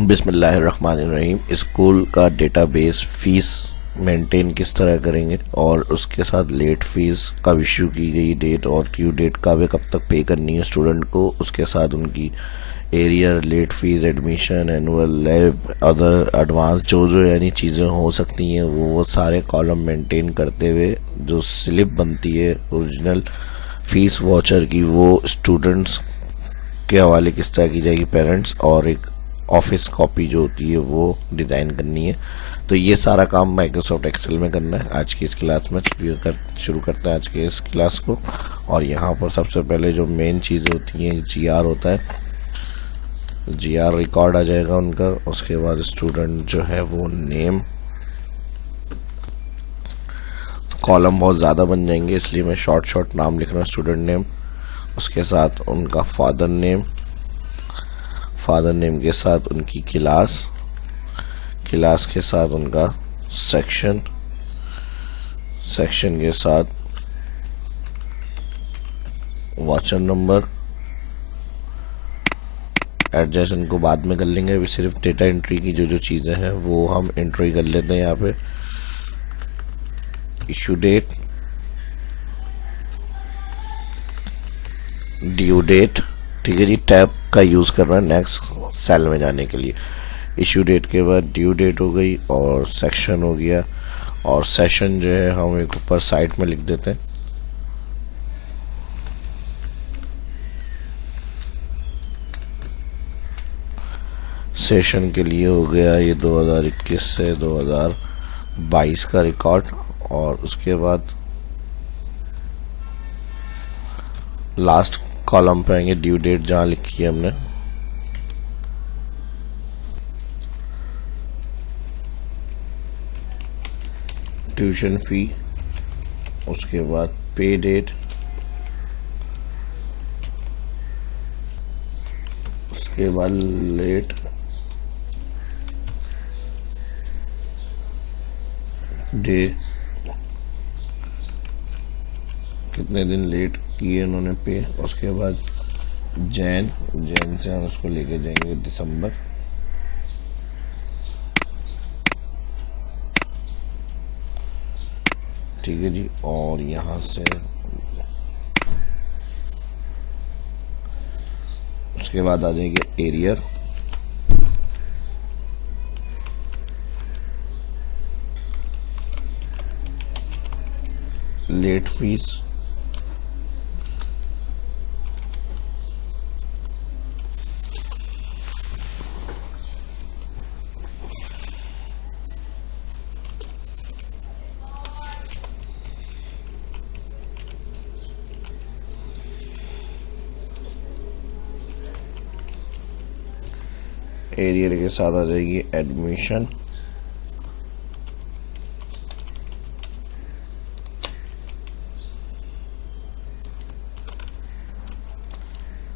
बिस्मिल्लाहिर्रहमानिर्रहीम। स्कूल का database fees maintain किस तरह करेंगे और उसके साथ लेट फीस कब इशू की गई डेट और ड्यू डेट कब तक पे करनी है स्टूडेंट को, उसके साथ उनकी arrear, late fees, admission, annual, lab, other advance जो यानी चीज़ें हो सकती हैं वो सारे कॉलम मेंटेन करते हुए जो स्लिप बनती है ओरिजिनल फीस वाउचर की वो स्टूडेंट्स के हवाले किस तरह की जाएगी पेरेंट्स, और एक ऑफिस कॉपी जो होती है वो डिज़ाइन करनी है। तो ये सारा काम माइक्रोसॉफ्ट एक्सेल में करना है आज की इस क्लास में। शुरू करते हैं आज के इस क्लास को। और यहाँ पर सबसे पहले जो मेन चीज़ें होती हैं जीआर होता है, जीआर रिकॉर्ड आ जाएगा उनका। उसके बाद स्टूडेंट जो है वो नेम, कॉलम बहुत ज़्यादा बन जाएंगे इसलिए मैं शॉर्ट नाम लिख रहा हूँ, स्टूडेंट नेम। उसके साथ उनका फादर नेम, फादर नेम के साथ उनकी क्लास, क्लास के साथ उनका सेक्शन, सेक्शन के साथ वाचर नंबर। एडजस्ट इनको बाद में कर लेंगे, अभी सिर्फ डेटा एंट्री की जो चीज़ें हैं वो हम एंट्री कर लेते हैं यहाँ पे। इशू डेट, ड्यू डेट, ठीक है जी, टैब का यूज़ कर रहा है नेक्स्ट सेल में जाने के लिए। इशू डेट के बाद ड्यू डेट हो गई और सेक्शन हो गया, और सेशन जो है हम एक ऊपर साइड में लिख देते हैं। सेशन के लिए हो गया ये 2021 से 2022 का रिकॉर्ड। और उसके बाद लास्ट कॉलम पे आएंगे ड्यू डेट जहाँ लिखी है हमने, ट्यूशन फी। उसके बाद पे डेट, उसके बाद लेट डे, कितने दिन लेट किए उन्होंने पे। उसके बाद जैन से हम उसको लेके जाएंगे दिसंबर। ठीक है जी। और यहाँ से उसके बाद आ जाएंगे एरियर, लेट फीस, एरियर के साथ आ जाएगी एडमिशन,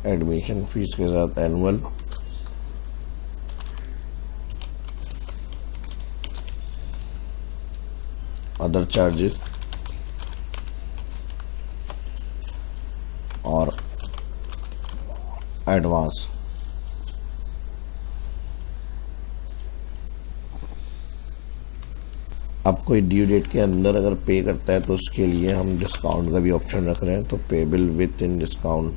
एडमिशन फीस के साथ एनुअल, अदर चार्जेस और एडवांस। अब कोई ड्यू डेट के अंदर अगर पे करता है तो उसके लिए हम डिस्काउंट का भी ऑप्शन रख रहे हैं, तो पेबल विथ इन डिस्काउंट।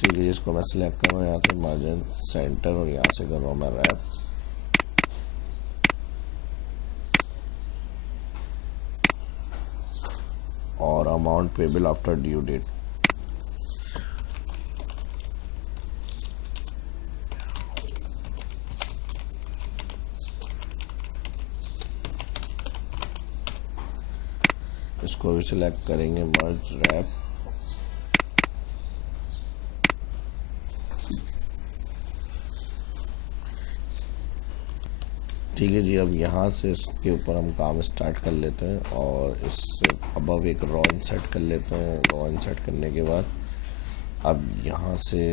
ठीक है, जिसको मैं सिलेक्ट कर रहा हूँ यहाँ से मार्जिन सेंटर, और यहाँ से कर रहा हूँ मैं रैप। और amount payable after due date. इसको भी सिलेक्ट करेंगे मर्ज रैप। ठीक है जी। अब यहाँ से इसके ऊपर हम काम स्टार्ट कर लेते हैं और इससे अबव एक रॉ इंसर्ट कर लेते हैं। रॉ इंसर्ट करने के बाद अब यहाँ से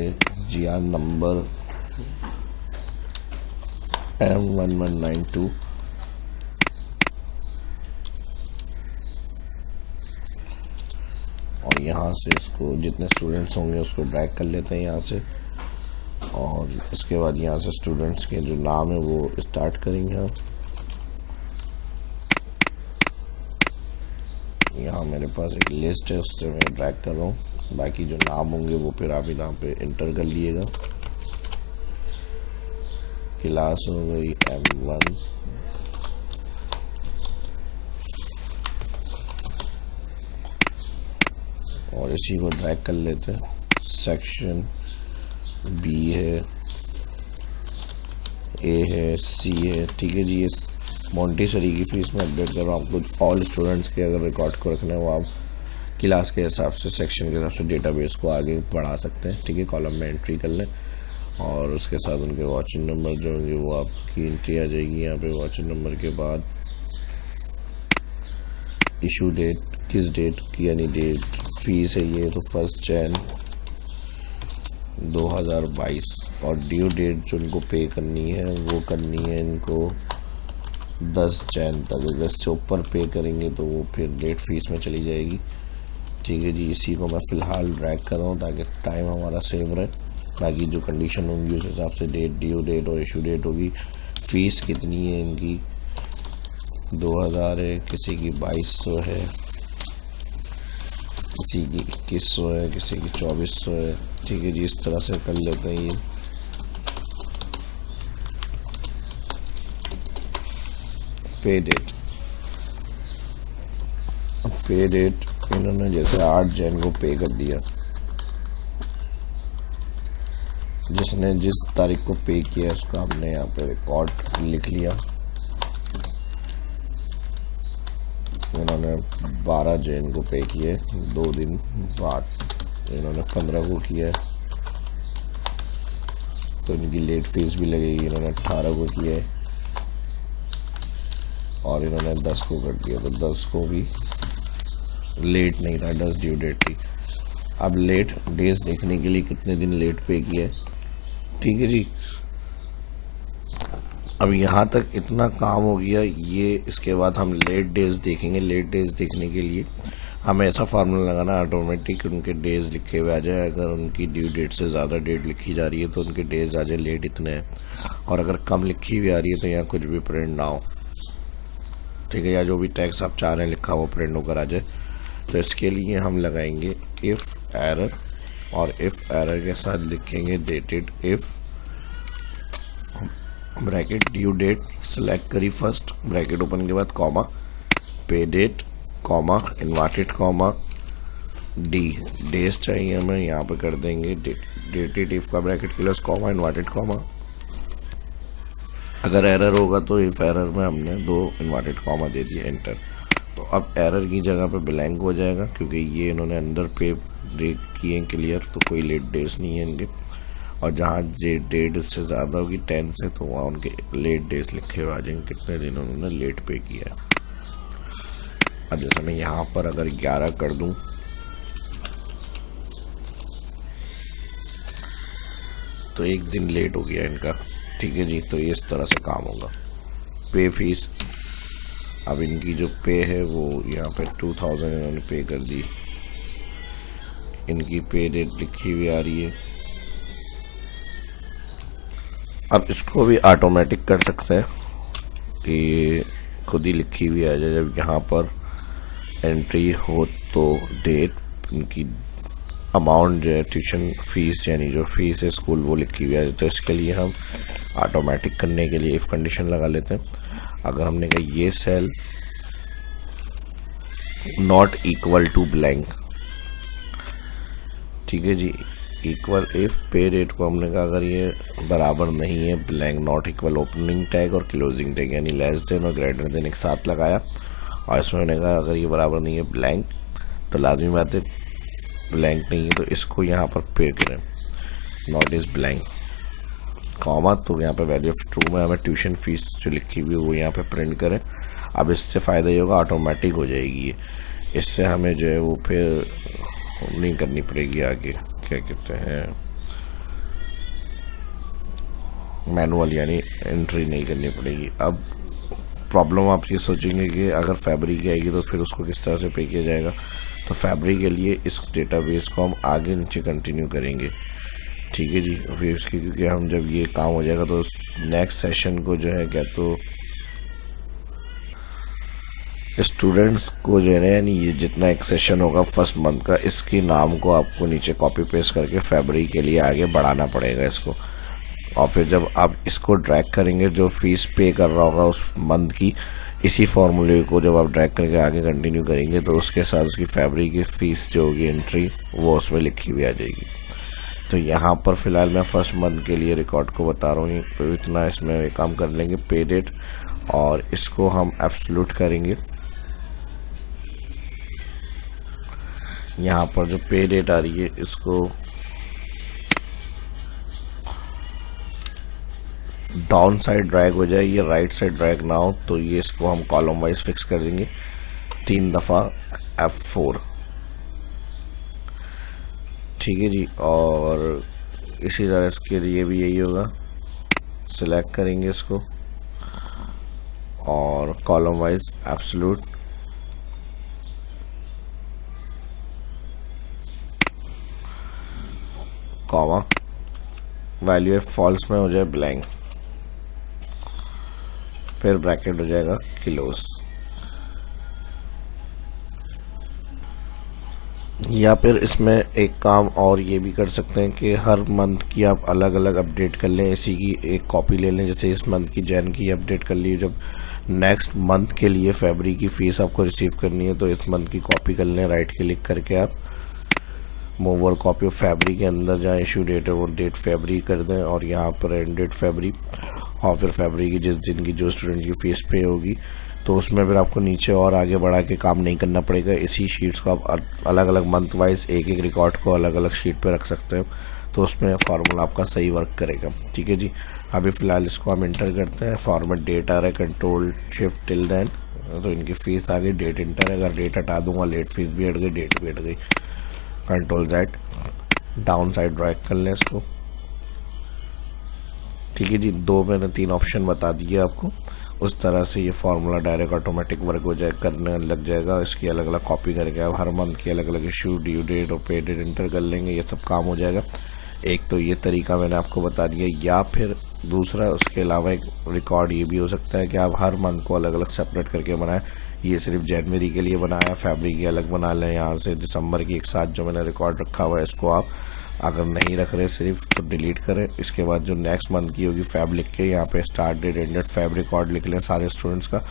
जीआर नंबर M1192 और यहाँ से इसको जितने स्टूडेंट्स होंगे उसको ड्रैग कर लेते हैं यहाँ से, और इसके बाद यहाँ से स्टूडेंट्स के जो नाम है वो स्टार्ट करेंगे हम। यहाँ मेरे पास एक लिस्ट है, उससे मैं ड्रैग कर रहा हूँ। बाकी जो नाम होंगे वो फिर आप यहाँ पे इंटर कर लिएगा। क्लास हो गई M1, और इसी को ड्रैग कर लेते हैं। सेक्शन B है, A है, C है। ठीक है जी, ये मॉन्टेसरी की फीस में अपडेट कर रहा हूँ आपको। ऑल स्टूडेंट्स के अगर रिकॉर्ड को रखना है वो आप क्लास के हिसाब से, सेक्शन के हिसाब से डेटाबेस को आगे बढ़ा सकते हैं। ठीक है, कॉलम में एंट्री कर लें और उसके साथ उनके वॉचिंग नंबर जो होंगे वो आपकी एंट्री आ जाएगी यहाँ पे। वॉचिंग नंबर के बाद इशू डेट, किस डेट की यानी डेट फीस है ये, तो 1 जनवरी 2022, और ड्यू डेट जो इनको पे करनी है वो करनी है इनको 10 जनवरी तक। अगर इससे ऊपर पे करेंगे तो वो फिर लेट फीस में चली जाएगी। ठीक है जी, इसी को मैं फ़िलहाल ड्रैग कर रहा हूँ ताकि टाइम हमारा सेव रहे। बाकी जो कंडीशन होंगी उस हिसाब से डेट, ड्यू डेट और इशू डेट होगी। फ़ीस कितनी है इनकी, 2000 है, किसी की 2200 है, किसी की 2100 है, किसी की 2400 है। ठीक है जी, इस तरह से कर लेते हैं ये। पे डेट, पे डेट इन्होंने जैसे 8 जनवरी को पे कर दिया, जिसने जिस तारीख को पे किया उसका हमने यहाँ पे रिकॉर्ड लिख लिया। इन्होंने 12 जनवरी को पे किए, 2 दिन बाद इन्होंने 15 को किया तो इनकी लेट फीस भी लगेगी। इन्होंने 18 को किया है और इन्होंने 10 को कर दिया, तो 10 को भी लेट नहीं रहा, 10 ड्यू डेट थी। अब लेट डेज देखने के लिए कितने दिन लेट पे किया है। ठीक है जी, अब यहाँ तक इतना काम हो गया ये। इसके बाद हम लेट डेज देखेंगे। लेट डेज देखने के लिए हमें ऐसा फार्मूला लगाना ऑटोमेटिक उनके डेज लिखे हुए आ जाए। अगर उनकी ड्यू डेट से ज़्यादा डेट लिखी जा रही है तो उनके डेज आ जाए लेट इतने हैं, और अगर कम लिखी हुई आ रही है तो यहाँ कुछ भी प्रिंट ना हो। ठीक है, या जो भी टैक्स आप चाह रहे हैं लिखा वो प्रिंट होकर आ जाए। तो इसके लिए हम लगाएंगे इफ़ एरर, और इफ़ एरर के साथ लिखेंगे dated if bracket due date select करी फर्स्ट, ब्रैकेट ओपन के बाद comma, pay date comma, inverted comma, D days चाहिए हमें, यहाँ पे कर देंगे डेटेड इफ़ का bracket close comma, inverted comma. अगर एरर होगा तो इफ़ एरर में हमने 2 इन्वर्टेड कॉमा दे दिए, एंटर। तो अब एरर की जगह पे ब्लैंक हो जाएगा क्योंकि ये इन्होंने अंडर पे डेट किए क्लियर, तो कोई लेट डेज नहीं है इनके। और जहाँ डेट इससे ज़्यादा होगी 10 से तो वहाँ उनके लेट डेज लिखे हुए आ जाएंगे, कितने दिन उन्होंने लेट पे किया है। अब जैसे मैं यहाँ पर अगर 11 कर दूँ तो 1 दिन लेट हो गया इनका। ठीक है जी, तो इस तरह से काम होगा। पे फीस, अब इनकी जो पे है वो यहाँ पे 2000 इन्होंने पे कर दी। इनकी पे डेट लिखी हुई आ रही है। अब इसको भी ऑटोमेटिक कर सकते हैं कि खुद ही लिखी हुई आ जाए। जब यहाँ पर एंट्री हो तो डेट, इनकी अमाउंट जो है ट्यूशन फीस यानी जो फीस है स्कूल वो लिखी हुई आ जाए। तो इसके लिए हम ऑटोमेटिक करने के लिए इफ़ कंडीशन लगा लेते हैं। अगर हमने कहा ये cell not equal to blank, ठीक है जी, इक्वल इफ पे रेट को हमने कहा अगर ये बराबर नहीं है blank, not equal opening tag और क्लोजिंग टैग यानी लेस देन और ग्रेटर देन एक साथ लगाया, और इसमें मैंने कहा अगर ये बराबर नहीं है ब्लैंक तो लाजमी बात है ब्लैंक नहीं है तो इसको यहाँ पर पे करें, नॉट इज ब्लैंक कॉमा, तो यहाँ पे वैल्यू ऑफ ट्रू में हमें ट्यूशन फीस जो लिखी हुई है वो यहाँ पे प्रिंट करें। अब इससे फ़ायदा ये होगा ऑटोमेटिक हो जाएगी ये, इससे हमें जो है वो फिर नहीं करनी पड़ेगी आगे, क्या कहते हैं मैनुअल यानी एंट्री नहीं करनी पड़ेगी। अब प्रॉब्लम आप ये सोचेंगे कि अगर फैब्रिक की आएगी तो फिर उसको किस तरह से पे किया जाएगा। तो फैब्रिक के लिए इस डेटाबेस को हम आगे नीचे कंटिन्यू करेंगे, ठीक है जी। फिर इसकी क्योंकि हम जब ये काम हो जाएगा तो नेक्स्ट सेशन को जो है क्या तो स्टूडेंट्स को जो है ना, यानी ये जितना एक सेशन होगा फर्स्ट मंथ का, इसके नाम को आपको नीचे कॉपी पेस्ट करके फैब्रिक के लिए आगे बढ़ाना पड़ेगा इसको। और फिर जब आप इसको ड्रैग करेंगे, जो फीस पे कर रहा होगा उस मंथ की, इसी फॉर्मूले को जब आप ड्रैग करके आगे कंटिन्यू करेंगे तो उसके साथ उसकी फैब्रिक की फ़ीस जो होगी एंट्री वो उसमें लिखी हुई आ जाएगी। तो यहाँ पर फ़िलहाल मैं फर्स्ट मंथ के लिए रिकॉर्ड को बता रहा हूँ, तो इतना इसमें काम कर लेंगे। पे डेट, और इसको हम एब्सोल्यूट करेंगे। यहाँ पर जो पे डेट आ रही है इसको डाउन साइड ड्रैग हो जाए, ये राइट साइड ड्रैग ना हो, तो ये इसको हम कॉलम वाइज फिक्स कर देंगे 3 दफ़ा F4, ठीक है जी। और इसी तरह इसके लिए भी यही होगा, सिलेक्ट करेंगे इसको और column wise absolute, comma, value है फॉल्स में हो जाए ब्लैंक, फिर ब्रैकेट हो जाएगा किलोस। या फिर इसमें एक काम और ये भी कर सकते हैं कि हर मंथ की आप अलग अलग अपडेट कर लें, इसी की एक कॉपी ले लें। जैसे इस मंथ की जैन की अपडेट कर ली, जब नेक्स्ट मंथ के लिए फरवरी की फ़ीस आपको रिसीव करनी है तो इस मंथ की कॉपी कर लें, राइट क्लिक करके आप मूव और कॉपी ऑफ फरवरी के अंदर जहाँ इशू डेट है वो डेट फरवरी कर दें और यहाँ पर एंड डेट फरवरी, और फिर फरवरी की जिस दिन की जो स्टूडेंट की फ़ीस पे होगी तो उसमें फिर आपको नीचे और आगे बढ़ा के काम नहीं करना पड़ेगा। इसी शीट्स को आप अलग अलग मंथ वाइज एक एक रिकॉर्ड को अलग अलग शीट पे रख सकते हैं, तो उसमें फार्मूला आपका सही वर्क करेगा, ठीक है जी। अभी फ़िलहाल इसको हम इंटर करते हैं। फॉर्मेट डेट आ रहा है, कंट्रोल शिफ्ट टिल देन, तो इनकी फ़ीस आ गई, डेट इंटर है। अगर डेट हटा दूंगा लेट फीस भी हट गई, डेट भी हट गई। Control Z, down side drag कर लें इसको, ठीक है जी। दो मैंने 3 ऑप्शन बता दिए आपको, उस तरह से ये फार्मूला डायरेक्ट ऑटोमेटिक वर्क हो जाए, करने लग जाएगा। इसकी अलग अलग कॉपी करके आप हर मंथ की अलग अलग इशू, ड्यू डेट और पे डेट इंटर कर लेंगे, ये सब काम हो जाएगा। एक तो ये तरीका मैंने आपको बता दिया, या फिर दूसरा उसके अलावा एक रिकॉर्ड ये भी हो सकता है कि आप हर मंथ को अलग अलग सेपरेट करके बनाएं। ये सिर्फ जनवरी के लिए बनाया, फरवरी की अलग बना लें, यहाँ से दिसंबर की एक साथ जो मैंने रिकॉर्ड रखा हुआ है इसको आप अगर नहीं रख रहे सिर्फ तो डिलीट करें। इसके बाद जो नेक्स्ट मंथ की होगी फैब लिख के यहाँ पे स्टार्ट डेट एंड डेट फैब रिकॉर्ड लिख लें सारे स्टूडेंट्स का,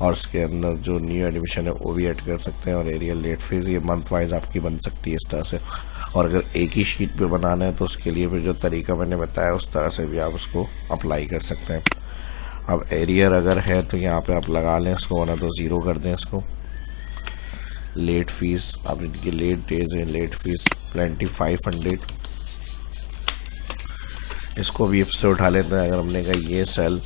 और उसके अंदर जो न्यू एडमिशन है वो भी ऐड कर सकते हैं। और एरियल लेट फीस ये मंथ वाइज आपकी बन सकती है इस तरह से। और अगर एक ही शीट पे बनाना है तो उसके लिए फिर जो तरीका मैंने बताया उस तरह से भी आप उसको अप्लाई कर सकते हैं। अब एरियर अगर है तो यहाँ पे आप लगा लें इसको, वरना तो ज़ीरो कर दें इसको। लेट फीस, अब इनकी लेट डेज है, लेट फीस 2500, इसको भी इफ से उठा लेते हैं। अगर हमने कहा ये सेल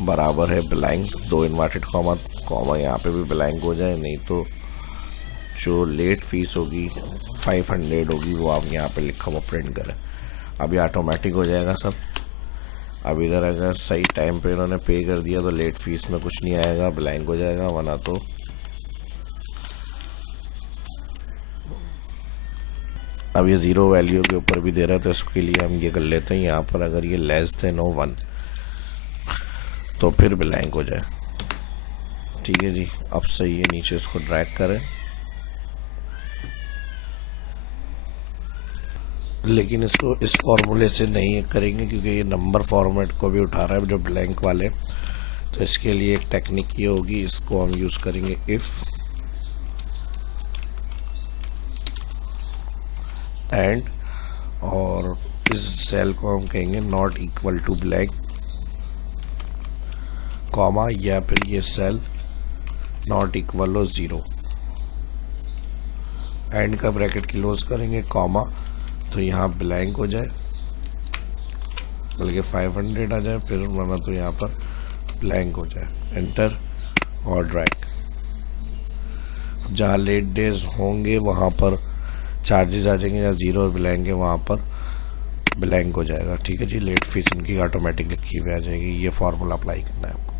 बराबर है ब्लैंक, 2 इन्वर्टेड कॉमा कॉमा, यहाँ पे भी ब्लैंक हो जाए, नहीं तो जो लेट फीस होगी 500 होगी वो आप यहाँ पे लिखा हुआ प्रिंट करें। अभी ऑटोमेटिक हो जाएगा सब। अब इधर अगर सही टाइम पे इन्होंने पे कर दिया तो लेट फीस में कुछ नहीं आएगा, ब्लैंक हो जाएगा, वरना तो अब ये ज़ीरो वैल्यू के ऊपर भी दे रहा है, तो इसके लिए हम ये कर लेते हैं यहाँ पर अगर ये लेस देन 1 तो फिर ब्लैंक हो जाए, ठीक है जी। अब सही है, नीचे इसको ड्रैग करें, लेकिन इसको इस फॉर्मूले से नहीं करेंगे क्योंकि ये नंबर फॉर्मेट को भी उठा रहा है जो ब्लैंक वाले। तो इसके लिए एक टेक्निक ये होगी, इसको हम यूज़ करेंगे इफ़ एंड, और इस सेल को हम कहेंगे not equal to blank comma, या फिर ये सेल नॉट इक्वल हो 0, एंड का ब्रैकेट क्लोज करेंगे कॉमा, तो यहाँ ब्लैंक हो जाए, बल्कि 500 आ जाए, फिर वरना तो यहाँ पर ब्लैंक हो जाए, एंटर और ड्रैग। जहाँ लेट डेज होंगे वहाँ पर चार्जेस आ जाएंगे, या 0 और ब्लैंक है वहाँ पर ब्लैंक हो जाएगा, ठीक है जी। लेट फीस इनकी ऑटोमेटिक लिखी हुई आ जाएगी। ये फार्मूला अप्लाई करना है आपको।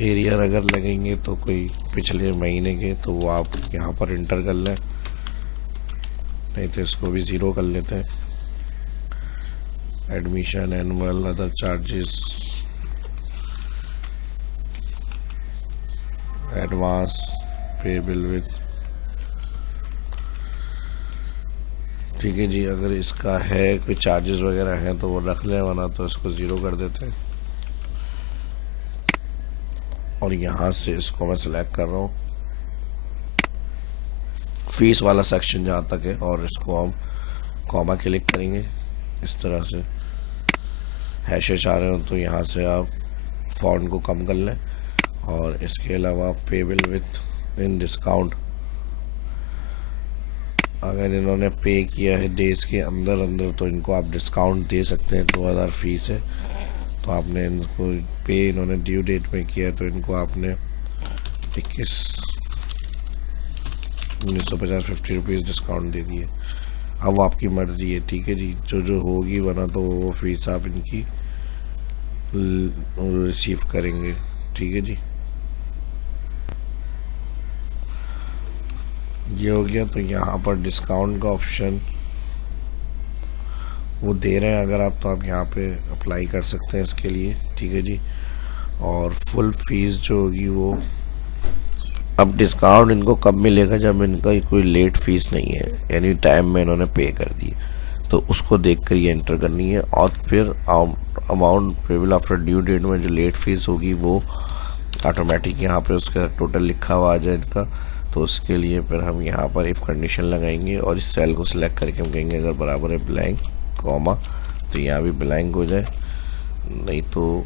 एरियर अगर लगेंगे तो कोई पिछले महीने के, तो वो आप यहाँ पर इंटर कर लें, नहीं तो इसको भी ज़ीरो कर लेते हैं। Admission, annual, other charges, advance, payable with, ठीक है जी। अगर इसका है कोई चार्जेस वगैरह हैं तो वो रख लें, वरना तो इसको ज़ीरो कर देते हैं। और यहाँ से इसको मैं सिलेक्ट कर रहा हूँ फीस वाला सेक्शन जहाँ तक है, और इसको हम कॉमा क्लिक करेंगे इस तरह से। हैशेस आ रहे हो तो यहाँ से आप फॉन्ट को कम कर लें। और इसके अलावा पेबल विथ इन डिस्काउंट, अगर इन्होंने पे किया है डेज के अंदर अंदर तो इनको आप डिस्काउंट दे सकते हैं। 2000 फीस है तो आपने इनको पे इन्होंने ड्यू डेट में किया है तो इनको आपने 1950 50 रुपीज़ डिस्काउंट दे दिए। अब आपकी मर्जी है, ठीक है जी, जो होगी, वरना तो वो फीस आप इनकी रिसीव करेंगे, ठीक है जी। ये हो गया। तो यहाँ पर डिस्काउंट का ऑप्शन वो दे रहे हैं अगर आप, तो आप यहाँ पे अप्लाई कर सकते हैं इसके लिए, ठीक है जी। और फुल फीस जो होगी वो, अब डिस्काउंट इनको कब मिलेगा, जब इनका कोई लेट फीस नहीं है, एनी टाइम में इन्होंने पे कर दी, तो उसको देख कर ये एंटर करनी है। और फिर amount payable after due date में जो लेट फीस होगी वो ऑटोमेटिक यहाँ पे उसका टोटल लिखा हुआ आ जाए इनका। तो उसके लिए फिर हम यहाँ पर इफ कंडीशन लगाएंगे और इस सेल को सिलेक्ट करके हम कहेंगे अगर बराबर है ब्लैंक कॉमा, तो यहाँ भी ब्लैंक हो जाए, नहीं तो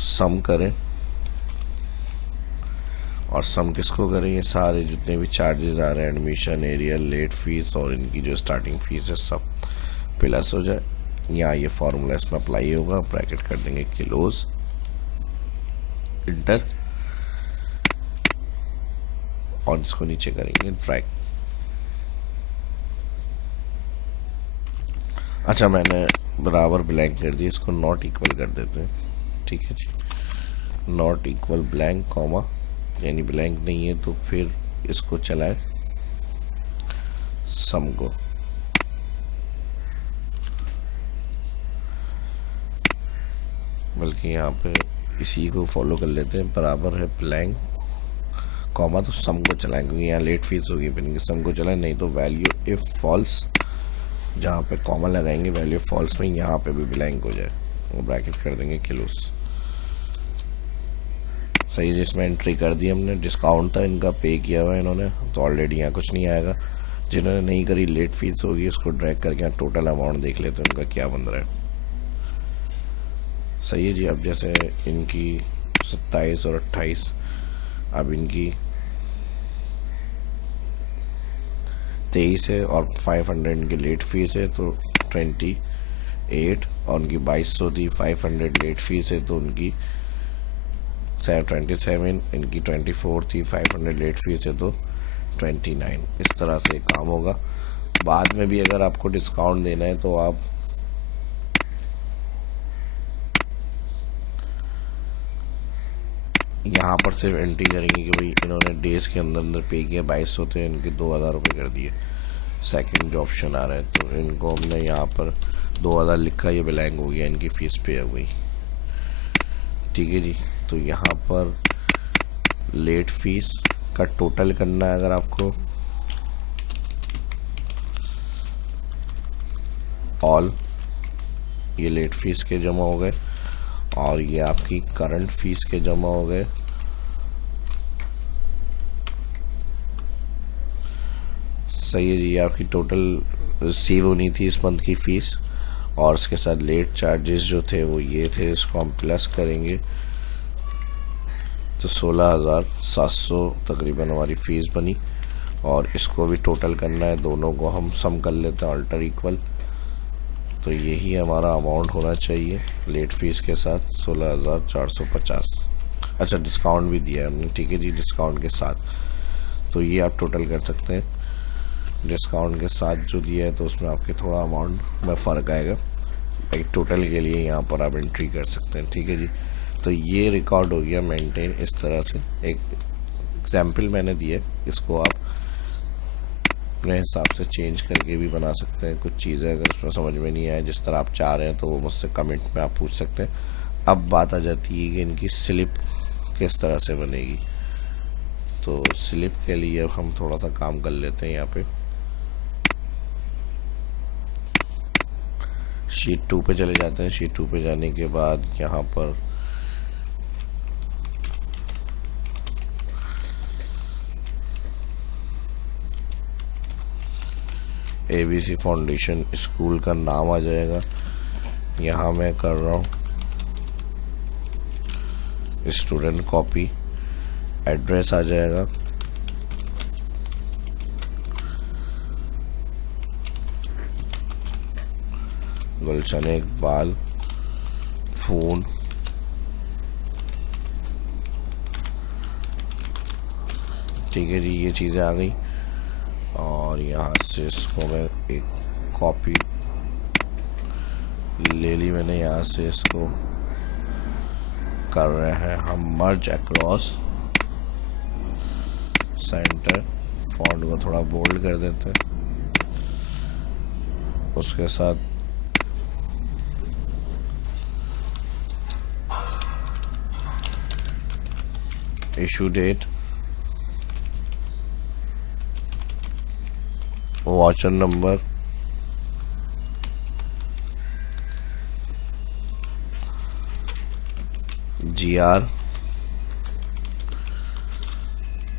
सम करें। और सम किसको करें, ये सारे जितने भी चार्जेस आ रहे हैं, एडमिशन, एरियल, लेट फीस और इनकी जो स्टार्टिंग फीस है, सब प्लस हो जाए। यहाँ ये फॉर्मूला इसमें अप्लाई होगा, ब्रैकेट कर देंगे क्लोज, इंटर, और इसको नीचे करेंगे ड्रैग। अच्छा, मैंने बराबर ब्लैंक कर दिया, इसको नॉट इक्वल कर देते हैं, ठीक है जी। नॉट इक्वल ब्लैंक कॉमा, यानी ब्लैंक नहीं है तो फिर इसको चलाए सम को, बल्कि यहाँ पे इसी को फॉलो कर लेते हैं, बराबर है ब्लैंक कॉमा, तो सम को चलाएं क्योंकि यहाँ लेट फीस होगी, फिर सम को चलाएं, नहीं तो वैल्यू इफ फॉल्स, जहाँ पे कॉमा लगाएंगे वैल्यू फॉल्स में यहाँ पे भी ब्लैंक हो जाए, वो ब्रैकेट कर देंगे क्लोज। सही, जिसमें एंट्री कर दी हमने, डिस्काउंट था इनका, पे किया हुआ है इन्होंने, तो ऑलरेडी यहाँ कुछ नहीं आएगा। जिन्होंने नहीं करी लेट फीस होगी, उसको ड्रैग करके यहाँ टोटल अमाउंट देख लेते हैं उनका क्या बन रहा है। सही है जी। अब जैसे इनकी 27 और 28, अब इनकी 23 है और 500 इनकी लेट फीस है तो 28, और उनकी 2200 थी, 500 लेट फीस है तो उनकी 27, इनकी 24 थी, 500 लेट फीस है तो 29। इस तरह से काम होगा। बाद में भी अगर आपको डिस्काउंट देना है तो आप यहाँ पर सिर्फ एंट्री करेंगे कि भाई इन्होंने डेज के अंदर अंदर पे किया, 2200 थे, इनके 2000 रुपये कर दिए। सेकंड जो ऑप्शन आ रहा है तो इनको हमने यहाँ पर 2000 लिखा, ये ब्लैंक हो गया, इनकी फीस पे हो गई, ठीक है जी। तो यहाँ पर लेट फीस का टोटल करना है अगर आपको, ऑल, ये लेट फीस के जमा हो गए और ये आपकी करंट फीस के जमा हो गए। सही है जी। ये आपकी टोटल रिसीव होनी थी इस मंथ की फीस, और उसके साथ लेट चार्जेस जो थे वो ये थे, इसको हम प्लस करेंगे तो 16,700 तकरीबन हमारी फीस बनी। और इसको भी टोटल करना है, दोनों को हम सम कर लेते हैं, अल्टर इक्वल, तो यही हमारा अमाउंट होना चाहिए लेट फीस के साथ 16,450। अच्छा, डिस्काउंट भी दिया है हमने, ठीक है जी, डिस्काउंट के साथ, तो ये आप टोटल कर सकते हैं। डिस्काउंट के साथ जो दिया है तो उसमें आपके थोड़ा अमाउंट में फ़र्क आएगा, एक टोटल के लिए यहाँ पर आप एंट्री कर सकते हैं, ठीक है जी। तो ये रिकॉर्ड हो गया मेंटेन इस तरह से। एक एग्जाम्पल मैंने दिया, इसको आप अपने हिसाब से चेंज करके भी बना सकते हैं। कुछ चीज़ें अगर उसमें समझ में नहीं आए जिस तरह आप चाह रहे हैं तो वो मुझसे कमेंट में आप पूछ सकते हैं। अब बात आ जाती है कि इनकी स्लिप किस तरह से बनेगी। तो स्लिप के लिए हम थोड़ा सा काम कर लेते हैं। यहाँ पे शीट 2 पे चले जाते हैं। शीट 2 पे जाने के बाद यहाँ पर ABC फाउंडेशन स्कूल का नाम आ जाएगा। यहाँ मैं कर रहा हूँ स्टूडेंट कॉपी, एड्रेस आ जाएगा, गुलशन इकबाल, फ़ोन, ठीक है जी, ये चीज़ें आ गई। और यहाँ से इसको मैं एक कॉपी ले ली मैंने, यहाँ से इसको कर रहे हैं हम मर्ज अक्रॉस सेंटर। फॉन्ट को थोड़ा बोल्ड कर देते हैं, उसके साथ issue date, voucher number, GR,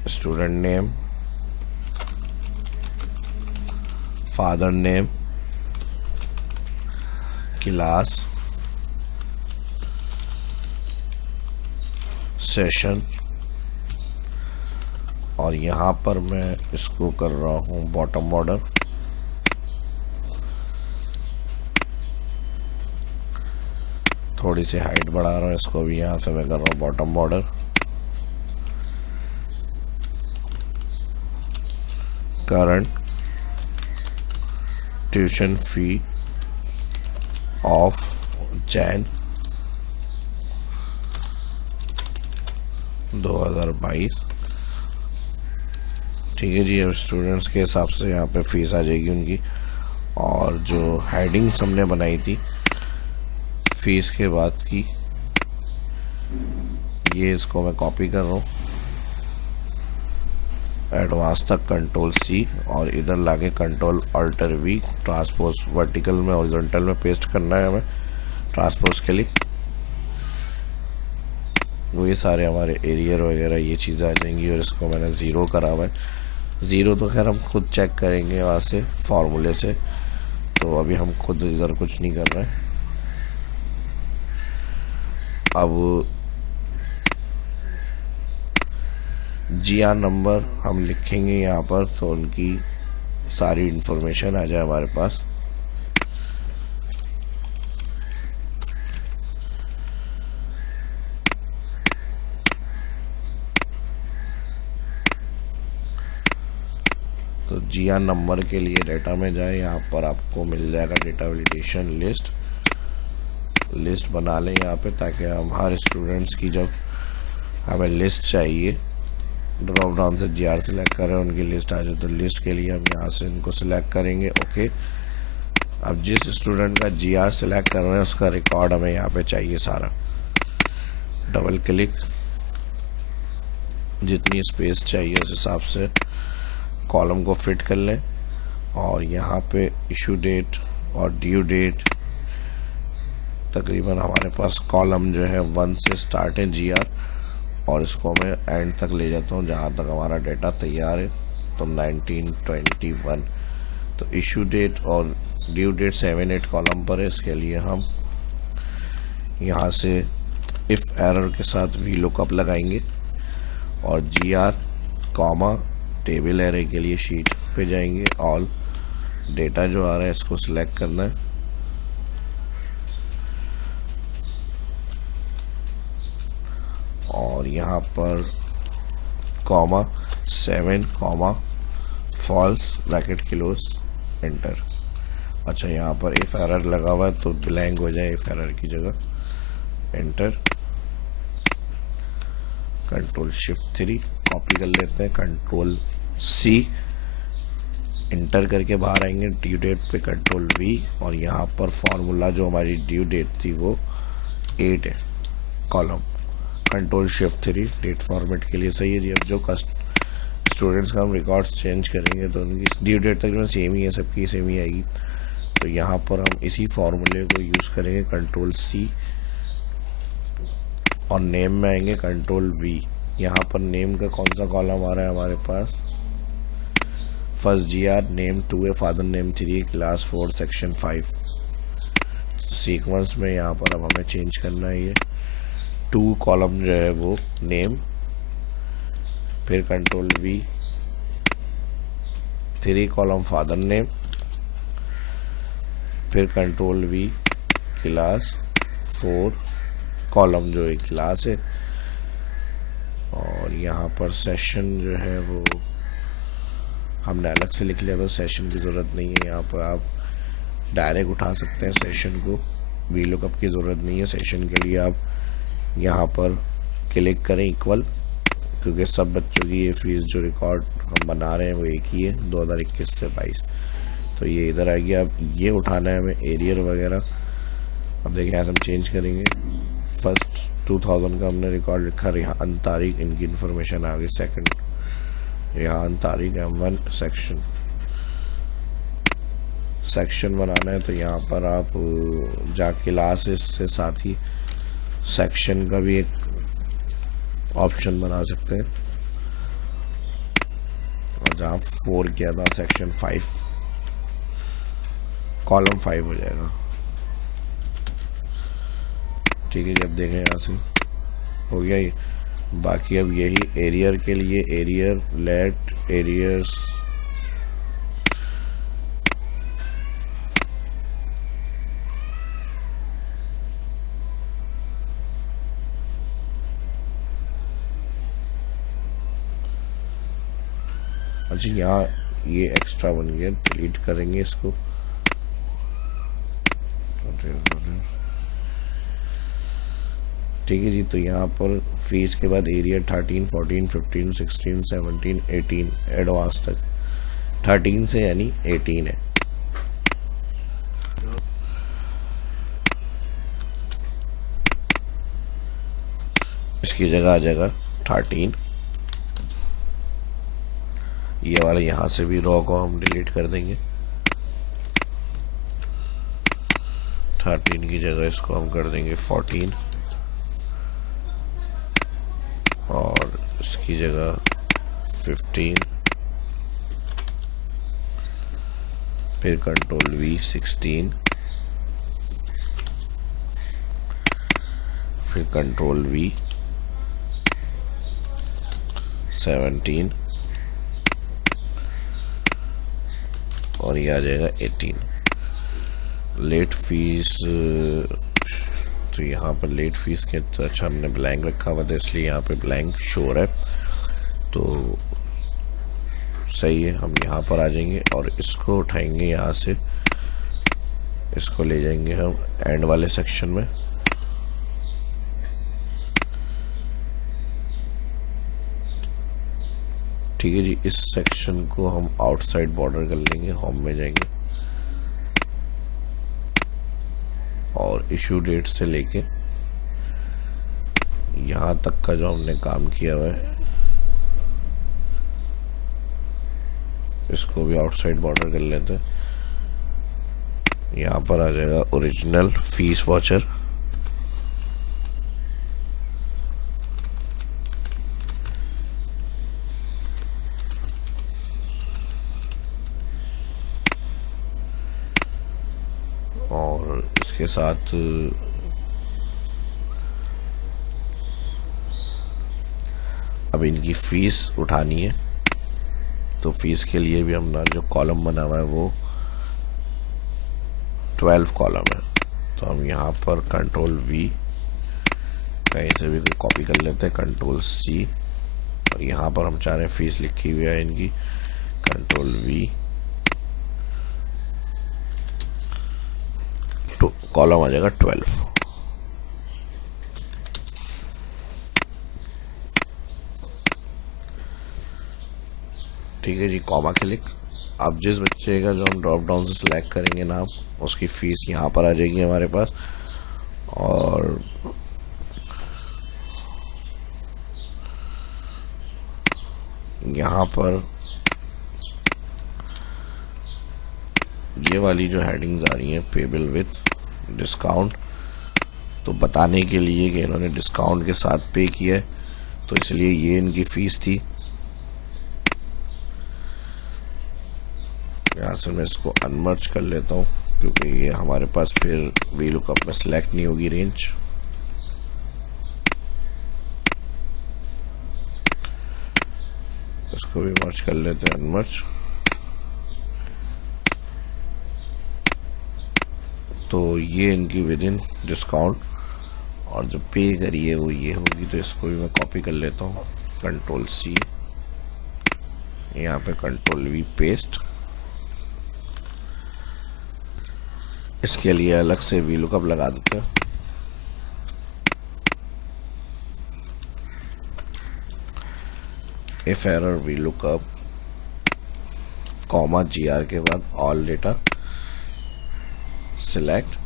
student name, father name, class, session. और यहाँ पर मैं इसको कर रहा हूँ बॉटम बॉर्डर, थोड़ी सी हाइट बढ़ा रहा हूँ इसको भी। यहाँ से मैं कर रहा हूँ bottom border, current tuition fee of Jain 2022। ठीक है जी, अब स्टूडेंट्स के हिसाब से यहाँ पे फीस आ जाएगी उनकी। और जो हेडिंग्स हमने बनाई थी फीस के बाद की, ये इसको मैं कॉपी कर रहा हूँ एडवांस तक, Ctrl+C, और इधर लाके Ctrl+Alt+V, ट्रांसपोज वर्टिकल में हॉरिजॉन्टल में पेस्ट करना है हमें, ट्रांसपोज के लिए। वो ये सारे हमारे एरियर वगैरह ये चीज़ें आ जाएंगी। और इसको मैंने ज़ीरो करा हुआ है। ज़ीरो तो खैर हम खुद चेक करेंगे वहाँ से फॉर्मूले से, तो अभी हम खुद इधर कुछ नहीं कर रहे हैं। अब GR नंबर हम लिखेंगे यहाँ पर, तो उनकी सारी इंफॉर्मेशन आ जाए हमारे पास। तो GR नंबर के लिए डेटा में जाए, यहाँ पर आपको मिल जाएगा डेटा वैलिडेशन लिस्ट बना लें यहाँ पे, ताकि हम हर स्टूडेंट्स की जब हमें लिस्ट चाहिए ड्रॉप डाउन से GR सेलेक्ट करें, उनकी लिस्ट आ जाए। तो लिस्ट के लिए हम यहाँ से इनको सिलेक्ट करेंगे, ओके। अब जिस स्टूडेंट का GR सेलेक्ट कर रहे हैं उसका रिकॉर्ड हमें यहाँ पे चाहिए सारा। डबल क्लिक, जितनी स्पेस चाहिए उस हिसाब से कॉलम को फिट कर लें। और यहाँ पे इशू डेट और ड्यू डेट, तकरीबन हमारे पास कॉलम जो है 1 से स्टार्ट है GR, और इसको मैं एंड तक ले जाता हूँ जहाँ तक हमारा डेटा तैयार है, तो 1921। तो इशू डेट और ड्यू डेट 7-8 कॉलम पर है। इसके लिए हम यहाँ से इफ़ एरर के साथ VLOOKUP लगाएंगे और GR कॉमा टेबल एरे के लिए शीट पे जाएंगे। ऑल डेटा जो आ रहा है इसको सिलेक्ट करना है, और यहाँ पर comma 7 comma false bracket close, enter. अच्छा, यहाँ पर इफ एरर लगा हुआ है तो ब्लैंक हो जाए इफ एरर की जगह, एंटर। कंट्रोल शिफ्ट 3 कॉपी कर लेते हैं, कंट्रोल C इंटर करके बाहर आएंगे, ड्यू डेट पे कंट्रोल V, और यहाँ पर फॉर्मूला जो हमारी ड्यू डेट थी वो 8 है, column control shift 3 date format के लिए सही है जी। अब जो स्टूडेंट्स का हम रिकॉर्ड्स चेंज करेंगे तो उनकी ड्यू डेट तक में सेम ही है, सबकी सेम ही आएगी। तो यहाँ पर हम इसी फॉर्मूले को यूज़ करेंगे, कंट्रोल C, और नेम में आएंगे कंट्रोल V। यहाँ पर नेम का कौन सा कॉलम आ रहा है हमारे पास, फर्स्ट GR, नेम 2 है, फादर नेम 3 है, क्लास 4 सेक्शन 5। सीक्वेंस में यहाँ पर अब हमें चेंज करना है, ये 2 कॉलम जो है वो नेम, फिर control V, 3 column father name, फिर कंट्रोल V, क्लास 4 कॉलम जो एक क्लास है, और यहाँ पर सेशन जो है वो हमने अलग से लिख लिया, तो सेशन की ज़रूरत नहीं है। यहाँ पर आप डायरेक्ट उठा सकते हैं सेशन को, VLOOKUP की ज़रूरत नहीं है। सेशन के लिए आप यहाँ पर क्लिक करें इक्वल, क्योंकि सब बच्चों की ये फीस जो रिकॉर्ड हम बना रहे हैं वो एक ही है, 2021 से 22। तो ये इधर आएगी, अब ये उठाना है हमें एरियर वगैरह। अब देखिए यहाँ से हम चेंज करेंगे, फर्स्ट 2000 का हमने रिकॉर्ड लिखा, यहाँ अन तारीख इनकी इन्फॉर्मेशन आ गई, सेकंड यहाँ अन तारीख M1 सेक्शन बनाना है, तो यहाँ पर आप जहाँ क्लासेस से साथ ही सेक्शन का भी एक ऑप्शन बना सकते हैं, और जहाँ 4 किया था सेक्शन 5 कॉलम 5 हो जाएगा। ठीक है जी, अब देखें यहाँ से हो गया ये। बाकी अब यही एरियर के लिए, एरियर लेट एरियर्स अच्छा, यहाँ ये एक्स्ट्रा बन गया, डिलीट करेंगे इसको। ठीक है जी, तो यहाँ पर फीस के बाद एरिया 13, 14, 15, 16, 17, 18 एडवांस तक, 13 से यानी 18 है। इसकी जगह आ जाएगा 13। ये वाला यहाँ से भी रॉ को हम डिलीट कर देंगे, 13 की जगह इसको हम कर देंगे 14, और इसकी जगह 15, फिर कंट्रोल V 16, फिर कंट्रोल V 17, और ये आ जाएगा 18। लेट फीस, तो यहाँ पर लेट फीस के अच्छा हमने ब्लैंक रखा हुआ था, इसलिए यहाँ पे ब्लैंक शोर है, तो सही है। हम यहाँ पर आ जाएंगे और इसको उठाएंगे, यहाँ से इसको ले जाएंगे हम एंड वाले सेक्शन में। ठीक है जी, इस सेक्शन को हम आउटसाइड बॉर्डर कर लेंगे, होम में जाएंगे और इशू डेट से लेके यहाँ तक का जो हमने काम किया हुआ है इसको भी आउटसाइड बॉर्डर कर लेते हैं। यहाँ पर आ जाएगा ओरिजिनल फीस वाचर, और इसके साथ अब इनकी फीस उठानी है, तो फीस के लिए भी हमने जो कॉलम बना हुआ है वो 12 कॉलम है, तो हम यहाँ पर कंट्रोल V कहीं से भी कॉपी कर लेते हैं, कंट्रोल C, और यहाँ पर हम चाह रहे हैं फीस लिखी हुई है इनकी, कंट्रोल V, तो कॉलम आ जाएगा 12। ठीक है जी, कॉमा क्लिक। अब जिस बच्चे का जो हम ड्रॉप डाउन से सिलेक्ट करेंगे नाम, उसकी फ़ीस यहाँ पर आ जाएगी हमारे पास। और यहाँ पर ये वाली जो हेडिंग्स आ रही हैं, पेबल विथ डिस्काउंट, तो बताने के लिए कि इन्होंने डिस्काउंट के साथ पे किया है, तो इसलिए ये इनकी फ़ीस थी। यहाँ से मैं इसको अनमर्ज कर लेता हूँ, क्योंकि ये हमारे पास फिर वीलुकअप में सिलेक्ट नहीं होगी रेंज। इसको भी मर्ज कर लेते हैं, अनमर्ज। तो ये इनकी विद इन डिस्काउंट, और जो पे करी है वो ये होगी। तो इसको भी मैं कॉपी कर लेता हूँ, कंट्रोल सी, यहाँ पे कंट्रोल वी पेस्ट। इसके लिए अलग से वीलुकअप लगा देते हैं। If error VLOOKUP comma GR के बाद all data select,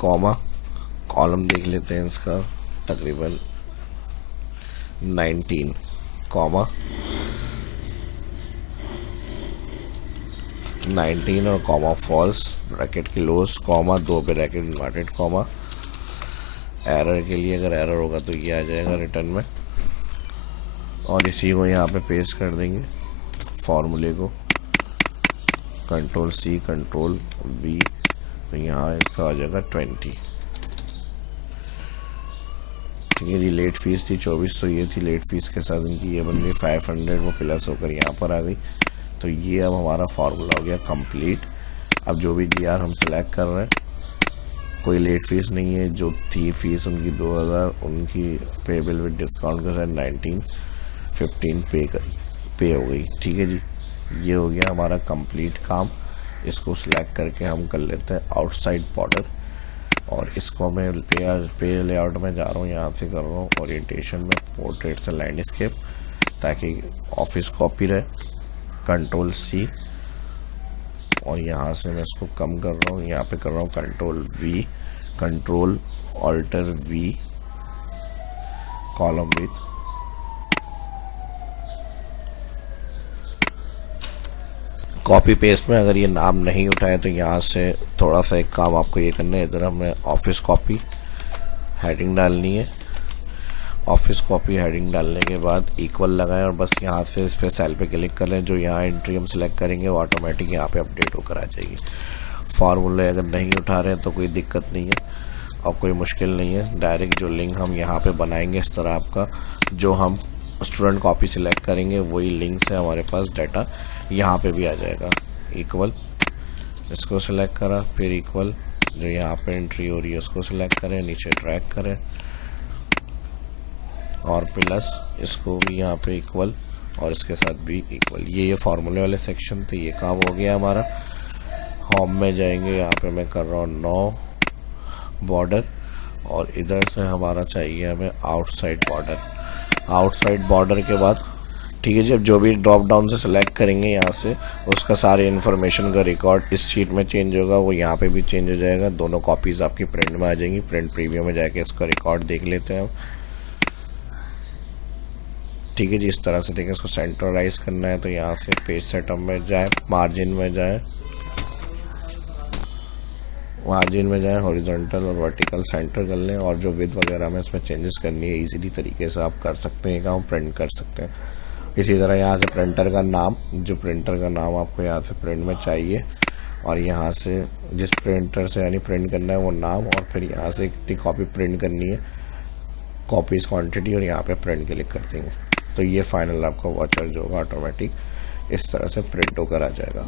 comma column देख लेते हैं इसका, तकरीबन 19, कॉमा 19 और comma false, bracket close, comma 2 bracket inverted comma. Error के लिए अगर एरर होगा तो ये आ जाएगा रिटर्न में, और इसी को यहाँ पे पेस्ट कर देंगे फॉर्मूले को, कंट्रोल सी कंट्रोल वी, तो यहाँ इसका आ जाएगा 20। ठीक है जी, लेट फीस थी 2400, ये थी लेट फीस के साथ इनकी ये बन गई 500, वो प्लस होकर यहाँ पर आ गई। तो ये अब हमारा फार्मूला हो गया कंप्लीट। अब जो भी GR हम सेलेक्ट कर रहे हैं, कोई लेट फीस नहीं है, जो थी फीस उनकी 2000, उनकी पेबल विद डिस्काउंट के साथ 1915 पे हो गई। ठीक है जी, ये हो गया हमारा कंप्लीट काम। इसको सिलेक्ट करके हम कर लेते हैं आउटसाइड बॉर्डर, और इसको मैं पे लेआउट में जा रहा हूँ, यहाँ से कर रहा हूँ ओरिएंटेशन में पोर्ट्रेट से लैंडस्केप, ताकि ऑफिस कॉपी रहे। कंट्रोल सी, और यहाँ से मैं इसको कम कर रहा हूँ, यहाँ पे कर रहा हूँ control V, control alter V, column with copy paste में। अगर ये नाम नहीं उठाए तो यहाँ से थोड़ा सा एक काम आपको ये करना है, इधर हमें ऑफिस कॉपी हेडिंग डालनी है। ऑफिस कॉपी हेडिंग डालने के बाद इक्वल लगाएं, और बस यहाँ से इस पे सेल पे क्लिक कर लें। जो यहाँ एंट्री हम सिलेक्ट करेंगे वो ऑटोमेटिक यहाँ पे अपडेट होकर आ जाएगी। फार्मूले अगर नहीं उठा रहे हैं तो कोई दिक्कत नहीं है और कोई मुश्किल नहीं है। डायरेक्ट जो लिंक हम यहाँ पे बनाएंगे इस तरह, आपका जो हम स्टूडेंट कॉपी सिलेक्ट करेंगे वही लिंक से हमारे पास डाटा यहाँ पे भी आ जाएगा। इक्वल, इसको सिलेक्ट करा, फिर इक्वल, जो यहाँ पे एंट्री हो रही है उसको सिलेक्ट करें, नीचे ड्रैग करें, और प्लस इसको भी यहाँ पे इक्वल, और इसके साथ भी इक्वल। ये फार्मूले वाले सेक्शन, तो ये काम हो गया हमारा। होम में जाएंगे, यहाँ पे मैं कर रहा हूँ 9 बॉर्डर, और इधर से हमारा चाहिए हमें आउटसाइड बॉर्डर। आउटसाइड बॉर्डर के बाद ठीक है जी, अब जो भी ड्रॉप डाउन से सिलेक्ट करेंगे यहाँ से, उसका सारे इन्फॉर्मेशन का रिकॉर्ड इस शीट में चेंज होगा, वो यहाँ पे भी चेंज हो जाएगा। दोनों कॉपीज़ आपकी प्रिंट में आ जाएंगी। प्रिंट प्रीव्यू में जाके इसका रिकॉर्ड देख लेते हैं हम। ठीक है जी, इस तरह से देखें। इसको सेंट्रलाइज करना है तो यहाँ से पेज सेटअप में जाए, मार्जिन में जाए, मार्जिन में जाए, हॉरिजॉन्टल और वर्टिकल सेंटर कर लें, और जो विड्थ वगैरह में इसमें चेंजेस करनी है इजीली तरीके से आप कर सकते हैं, काम प्रिंट कर सकते हैं। इसी तरह यहाँ से प्रिंटर का नाम, जो प्रिंटर का नाम आपको यहाँ से प्रिंट में चाहिए, और यहाँ से जिस प्रिंटर से यानी प्रिंट करना है वो नाम, और फिर यहाँ से कितनी कॉपी प्रिंट करनी है, कॉपीज क्वांटिटी, और यहाँ पे प्रिंट क्लिक कर देंगे। तो ये फाइनल आपका वॉचर जो होगा ऑटोमेटिक इस तरह से प्रिंट होकर आ जाएगा।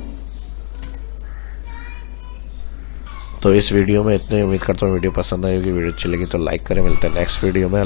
तो इस वीडियो में इतने, उम्मीद करता हूँ वीडियो पसंद आई होगी। वीडियो अच्छी लगी तो लाइक करें। मिलते हैं नेक्स्ट वीडियो में।